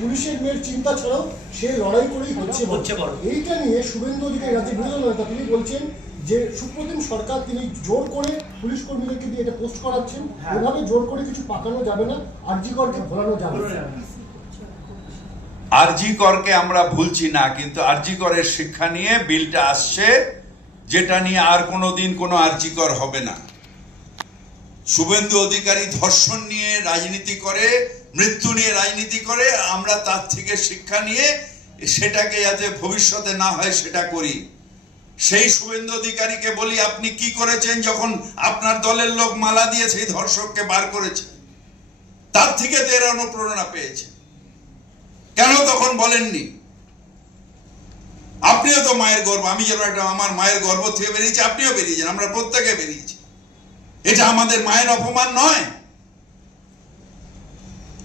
পুলিশের মেয়ের চিন্তা ছাড়াও সে লড়াই করেই হচ্ছে বড়। এইটা নিয়ে শুভেন্দু অধিকারী রাজ্যের বিরোধী নেতা তিনি বলছেন যে সুপ্রতিম সরকার তিনি জোর করে পুলিশ কর্মীদেরকে দিয়ে এটা পোস্ট করাচ্ছেন, এভাবে জোর করে কিছু পাকানো যাবে না, আরজি করকে ভোলানো যাবে না। আরজি করকে আমরা ভুলছি না, কিন্তু আরজি করের শিক্ষা নিয়ে বিলটা আসছে, যেটা নিয়ে আর কোনোদিন কোনো আরজি কর হবে না। শুভেন্দু অধিকারী ধর্ষণ নিয়ে রাজনীতি করে, মৃত্যু নিয়ে রাজনীতি করে, আমরা তার থেকে শিক্ষা নিয়ে সেটাকে যাতে ভবিষ্যতে না হয় সেটা করি। সেই শুভেন্দু অধিকারীকে বলি, আপনি কি করেছেন যখন আপনার দলের লোক মালা দিয়ে সেই ধর্ষককে বার করেছে? তার থেকে তো এরা অনুপ্রেরণা পেয়েছে, কেন তখন বলেননি? আপনিও তো মায়ের গর্ব, আমি যেন একটা আমার মায়ের গর্ব থেকে বেরিয়েছি, আপনিও বেরিয়েছেন, আমরা প্রত্যেকে বেরিয়েছি। এটা আমাদের মায়ের অপমান নয়?